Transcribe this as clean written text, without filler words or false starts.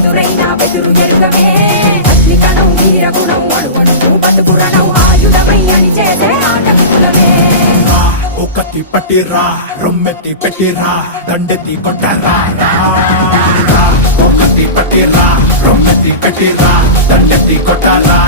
ఎదురైనా బెదురు ఎరుగమే అగ్నికణం వీరగుణం అణువణువు బతుకురణం ఆయుధమై అని చేసే ఆటవికులమే ఒక్కతి పట్టిరా రొమ్మెత్తి పెట్టిరా దండెత్తి కొట్టరా ఒక్కతి పట్టిరా రొమ్మెత్తి పెట్టిరా దండెత్తి కొట్టరా